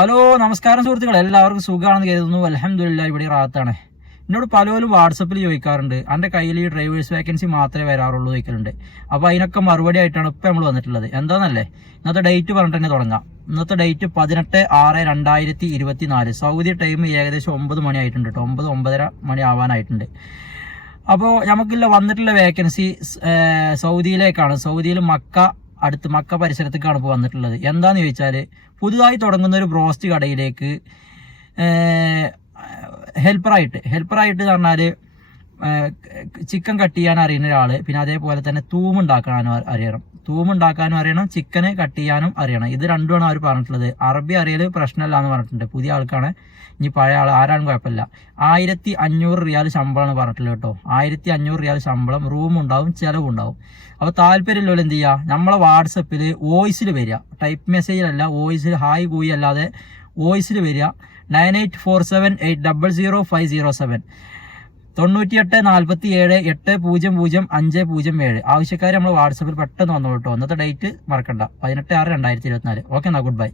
Hello നമസ്കാരം സുഹൃത്തുക്കൾ എല്ലാവർക്കും സുഖമാണെന്ന് കരുതുന്നു. അലഹമില്ല ഇവിടെ റാത്താണ്. എന്നോട് പലരും വാട്സപ്പിൽ ചോദിക്കാറുണ്ട്. എന്റെ കയ്യിൽ ഈ ഡ്രൈവേഴ്സ് വേക്കൻസി മാത്രമേ വരാറുള്ളൂ ചോദിക്കലുണ്ട്. അപ്പോൾ അതിനൊക്കെ മറുപടി ആയിട്ടാണ് ഇപ്പോൾ നമ്മൾ വന്നിട്ടുള്ളത്. എന്താണെന്നല്ലേ ഇന്നത്തെ ഡേറ്റ് പറഞ്ഞിട്ട് തന്നെ തുടങ്ങാം. ഇന്നത്തെ ഡേറ്റ് പതിനെട്ട് ആറ് രണ്ടായിരത്തി ഇരുപത്തി നാല് സൗദി ടൈം ഏകദേശം ഒമ്പത് മണി ആയിട്ടുണ്ട് കേട്ടോ. ഒമ്പത് ഒമ്പതര മണി ആവാനായിട്ടുണ്ട്. അപ്പോൾ നമുക്കില്ല വന്നിട്ടുള്ള വേക്കൻസി സൗദിയിലേക്കാണ്. സൗദിയിൽ മക്ക അടുത്ത് മക്ക പരിസരത്തേക്കാണ് ഇപ്പോൾ വന്നിട്ടുള്ളത്. എന്താന്ന് ചോദിച്ചാൽ പുതുതായി തുടങ്ങുന്ന ഒരു ബ്രോസ്റ്റ് കടയിലേക്ക് ഹെൽപ്പറായിട്ട് ഹെൽപ്പറായിട്ട് പറഞ്ഞാൽ ചിക്കൻ കട്ട് ചെയ്യാൻ അറിയുന്ന ഒരാൾ പിന്നെ അതേപോലെ തന്നെ തൂമുണ്ടാക്കാനും അറിയണം. തൂമുണ്ടാക്കാനും അറിയണം ചിക്കന് കട്ട് ചെയ്യാനും അറിയണം. ഇത് രണ്ടുമാണ് അവർ പറഞ്ഞിട്ടുള്ളത്. അറബി അറിയൽ പ്രശ്നമല്ല എന്ന് പറഞ്ഞിട്ടുണ്ട്. പുതിയ ആൾക്കാണ്. ഇനി പഴയ ആൾ ആരാണ് കുഴപ്പമില്ല. ആയിരത്തി അഞ്ഞൂറ് റിയാൽ ശമ്പളമാണ് പറഞ്ഞിട്ടുള്ളത് കേട്ടോ. ആയിരത്തി അഞ്ഞൂറ് റിയാൽ ശമ്പളം റൂം ഉണ്ടാവും ചിലവ് ഉണ്ടാവും. അപ്പോൾ താല്പര്യമുള്ളവർ എന്ത് ചെയ്യുക നമ്മളെ വാട്സപ്പിൽ വോയിസിൽ വരിക. ടൈപ്പ് മെസ്സേജിലല്ല വോയിസിൽ ഹായ് കൂയി അല്ലാതെ വോയിസിൽ വരിക. Nine eight four seven eight double zero five zero seven. തൊണ്ണൂറ്റിയെട്ട് നാൽപ്പത്തി ഏഴ് എട്ട് പൂജ്യം പൂജ്യം അഞ്ച് പൂജ്യം ഏഴ്. ആവശ്യക്കാർ നമ്മൾ വാട്സപ്പിൽ പെട്ടെന്ന് വന്നോളൂ കേട്ടോ ഇന്നത്തെ ഡേറ്റ് മറക്കണ്ട. പതിനെട്ട് ആറ് രണ്ടായിരത്തി ഇരുപത്തിനാല്. ഓക്കെ എന്നാൽ ഗുഡ് ബൈ